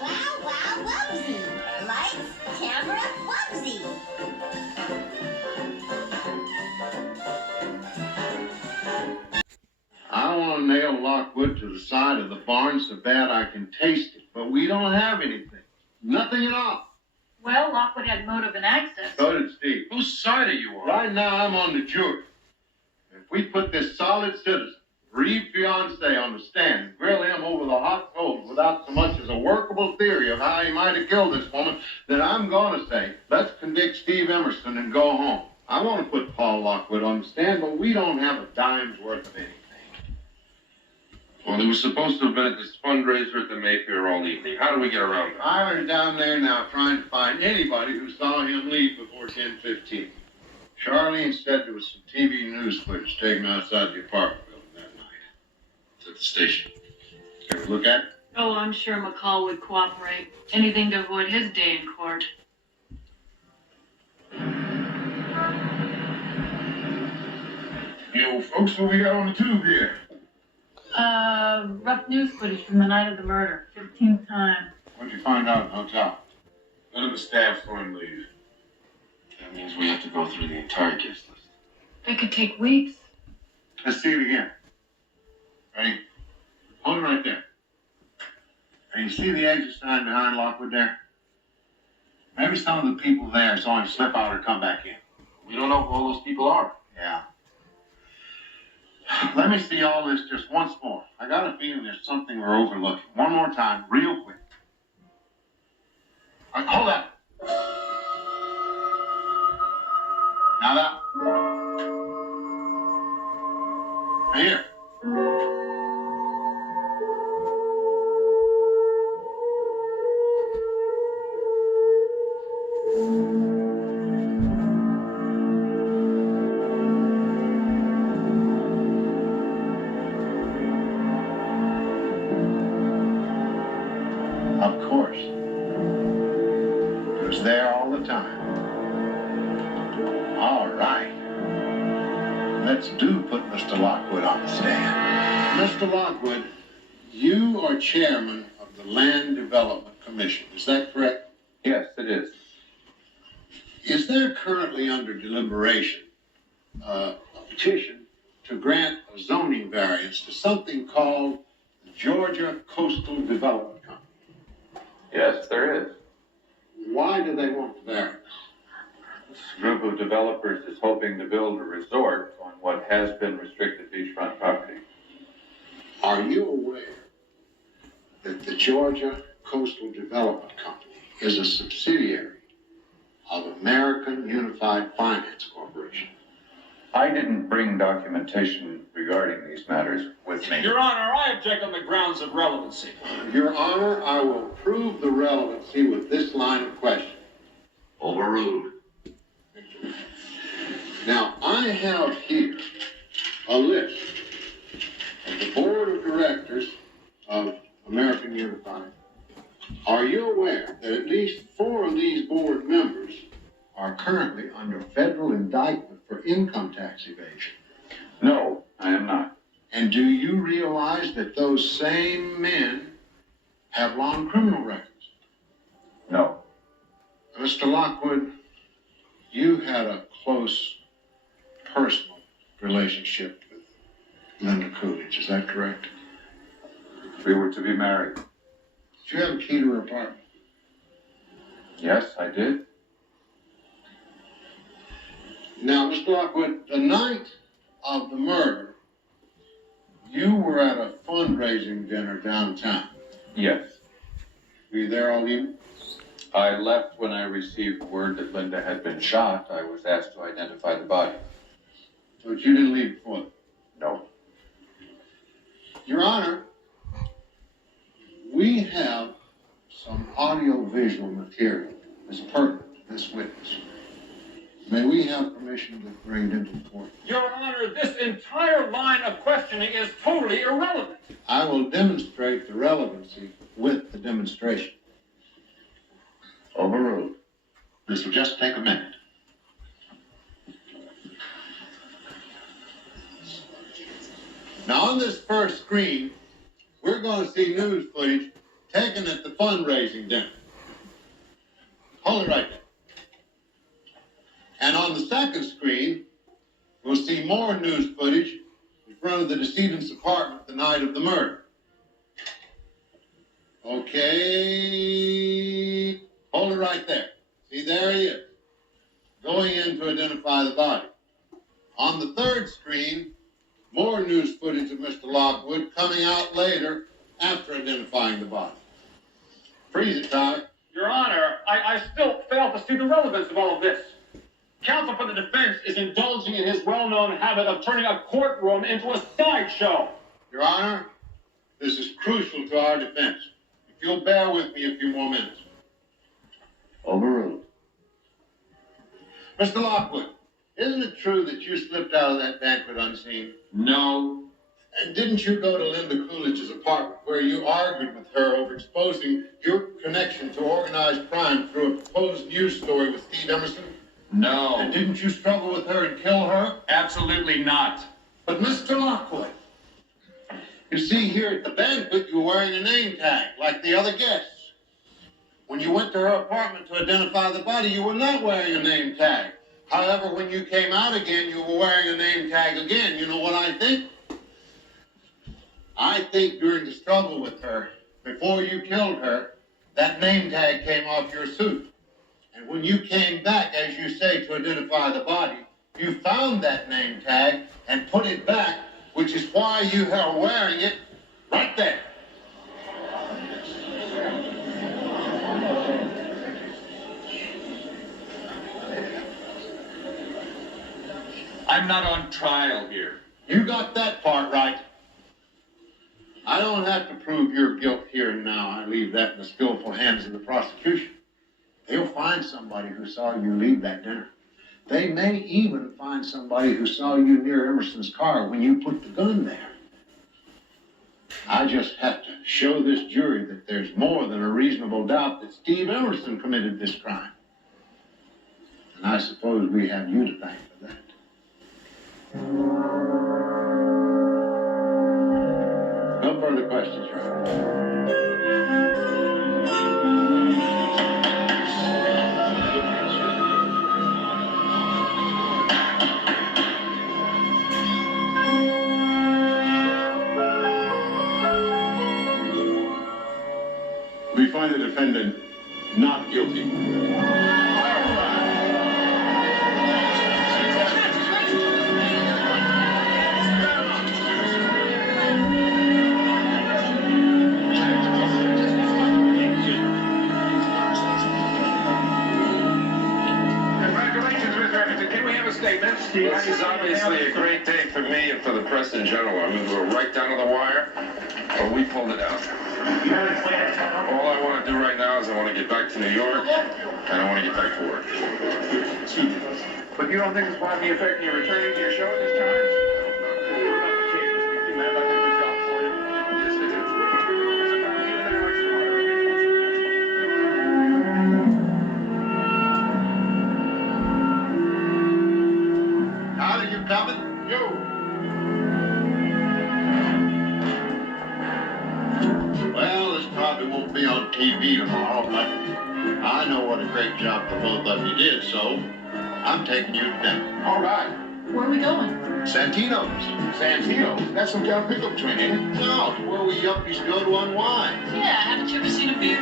Wow, wow, Wubsy. Lights, camera, Wubsy. I want to nail Lockwood to the side of the barn so bad I can taste it. But we don't have anything. Nothing at all. Well, Lockwood had motive and access. So did Steve. Whose side are you on? Right now, I'm on the jury. If we put this solid citizen, bereaved fiancé on the stand and grill him over the hot coals without so much as a workable theory of how he might have killed this woman, then I'm going to say, let's convict Steve Emerson and go home. I want to put Paul Lockwood on the stand, but we don't have a dime's worth of anything. Well, he was supposed to have been at this fundraiser at the Mayfair all evening. How do we get around that? Tyler's down there now trying to find anybody who saw him leave before 10:15. Charlene said there was some TV news footage taken outside the apartment building that night. It's at the station. Can we look at it? Oh, I'm sure McCall would cooperate. Anything to avoid his day in court. Yo, folks, what we got on the tube here? Rough news footage from the night of the murder. 15th time. What'd you find out in the hotel? None of the staff saw him leave. That means we have to go through the entire guest list. It could take weeks. Let's see it again. Ready? Hold it right there. And you see the exit sign behind Lockwood there? Maybe some of the people there saw him slip out or come back in. We don't know who all those people are. Yeah. Let me see all this just once more. I got a feeling there's something we're overlooking. One more time, real quick. All right, hold that. Now that. Now here. Of course. It was there all the time. All right. Let's do put Mr. Lockwood on the stand. Mr. Lockwood, you are chairman of the Land Development Commission. Is that correct? Yes, it is. Is there currently under deliberation a petition to grant a zoning variance to something called the Georgia Coastal Development Company? Yes, there is. Why do they want the variance? This group of developers is hoping to build a resort on what has been restricted beachfront property. Are you aware that the Georgia Coastal Development Company is a subsidiary of American Unified Finance Corporation? I didn't bring documentation regarding these matters with me. Your Honor, I object on the grounds of relevancy. Your Honor, I will prove the relevancy with this line of question. Overruled. Now, I have here a list of the board of directors of American Unified. Are you aware that at least 4 of these board members are currently under federal indictment for income tax evasion? No, I am not. And do you realize that those same men have long criminal records? No. Mr. Lockwood, you had a close personal relationship with Linda Coolidge, is that correct? We were to be married. Did you have a key to her apartment? Yes, I did. Now, Mr. Lockwood, the night of the murder, you were at a fundraising dinner downtown. Yes. Were you there all evening? I left when I received word that Linda had been shot. I was asked to identify the body. But you didn't leave before that? No. Your Honor, we have some audio-visual material as pertinent to this witness. May we have permission to bring it into the court? Your Honor, this entire line of questioning is totally irrelevant. I will demonstrate the relevancy with the demonstration. Overruled. This will just take a minute. Now, on this first screen, we're going to see news footage taken at the fundraising dinner. Hold it right there. And on the second screen, we'll see more news footage in front of the decedent's apartment the night of the murder. Okay. Hold it right there. See, there he is, going in to identify the body. On the third screen, more news footage of Mr. Lockwood coming out later after identifying the body. Freeze it, Tyler. Your Honor, I still fail to see the relevance of all of this. Counsel for the defense is indulging in his well-known habit of turning a courtroom into a sideshow. Your Honor, this is crucial to our defense. If you'll bear with me a few more minutes. Overruled. Mr. Lockwood, isn't it true that you slipped out of that banquet unseen? No. And didn't you go to Linda Coolidge's apartment where you argued with her over exposing your connection to organized crime through a proposed news story with Steve Emerson? No. And didn't you struggle with her and kill her? Absolutely not. But Mr. Lockwood, you see, here at the banquet, you were wearing a name tag like the other guests. When you went to her apartment to identify the body, you were not wearing a name tag. However, when you came out again, you were wearing a name tag again. You know what I think? I think during the struggle with her, before you killed her, that name tag came off your suit. And when you came back, as you say, to identify the body, you found that name tag and put it back, which is why you are wearing it right there. I'm not on trial here. You got that part right. I don't have to prove your guilt here and now. I leave that in the skillful hands of the prosecution. They'll find somebody who saw you leave that dinner. They may even find somebody who saw you near Emerson's car when you put the gun there. I just have to show this jury that there's more than a reasonable doubt that Steve Emerson committed this crime. And I suppose we have you to thank for that. No further questions, Your Honor. We find the defendant not guilty. This is obviously a great day for me and for the press in general. I'm going to go right down to the wire, but we pulled it out. All I want to do right now is I want to get back to New York, and I want to get back to work. But you don't think this might be affecting your returning to your show at this time? Tyler, you coming? Well, this probably won't be on TV tomorrow, but I know what a great job the both of you did, so I'm taking you to dinner. All right. Where are we going? Santino's. Santino, that's some kind of pickup joint, ain't it? No, it's where we yuppies go to unwind. Yeah, haven't you ever seen a beer